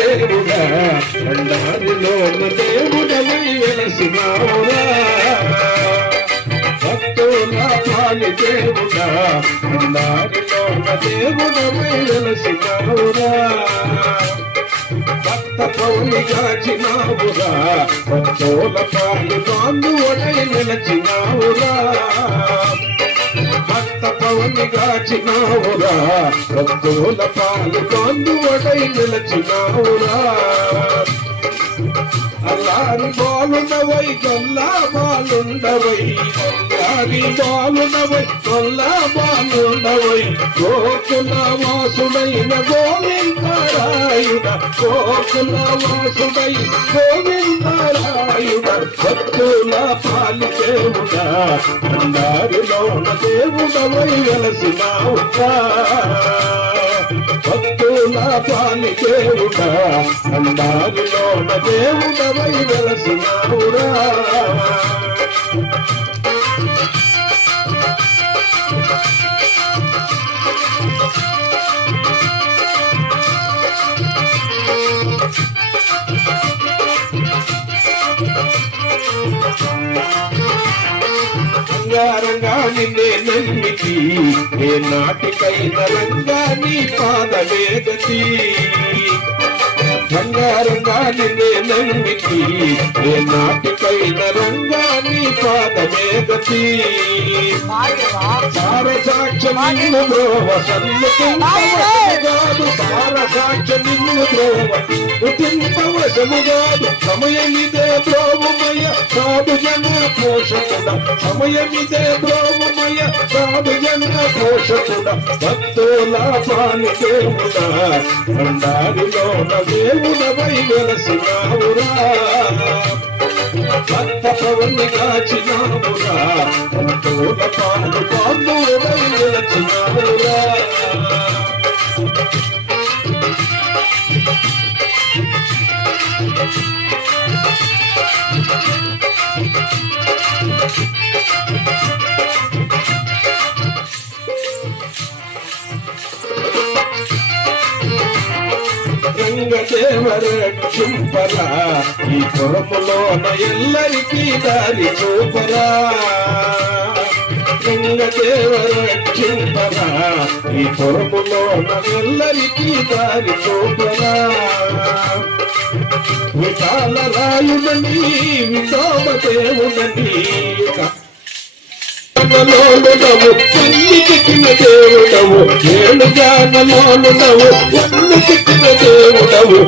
దేవుడా బండారిలోన దేవుడవై వెలసినావురా భక్తుల పాలి దేవుడా బండారిలోన దేవుడవై వెలసినావురా భక్త పౌని గాచినావురా భక్తుల పాలి బాంధువుడై నిలచినావురా భక్త పవని గాచినావురా భక్తుల పాలు బాంధువుడై నిలచినావురా అల్లారి బాలుండవై గొల్లా బాలుండవై అల్లారి బాలుండవై గొల్లా బాలుండవై గోకుల వాసుడైన గోవిందరాయుడ గోకుల వాసుడై గోవిందరాయుడ భక్తుల పాలి దేవుడా బండారిలోన దేవుడవై వెలసినావురా భక్తుల పాలి దేవుడా బండారిలోన దేవుడవై వెలసినావురా బంగారంగా నిన్నే నమ్మితి ఏ నాటికైన రంగా నీ పాదమే గతి బంగారంగా నిన్నే నమ్మితి ఏ నాటికైన రంగా నీ పాదమే గతి సారసాక్ష నిన్ను బ్రోవ సన్ముఖంగాదు సారసాక్ష నిన్ను బ్రోవ ఉతింపవశముగాదు సమయమిదే బ్రోవుమయ సాధు జన పోషకుడ సమయమిదే బ్రోవుమయ సాధు జన పోషకుడ భక్తుల పాలి దేవుడా బండారిలోన దేవుడవై వెలసినావురా భక్త పవని గాచినావురా భక్తుల పాలు బాంధువుడై నిలచినావురా రంగదేవరక్షింపరా ఈ పురములోన ఎల్లరికీ దారి చూపరా రంగదేవరక్షింపరా ఈ పురములోన ఎల్లరికీ దారి చూపరా విశాల రాయుడని విశామదేవుడని లోనుడవు అన్ని చిక్కిన దేవుడవు ఏడు గానలోనుడవు అన్ని చిక్కిన దేవుడవు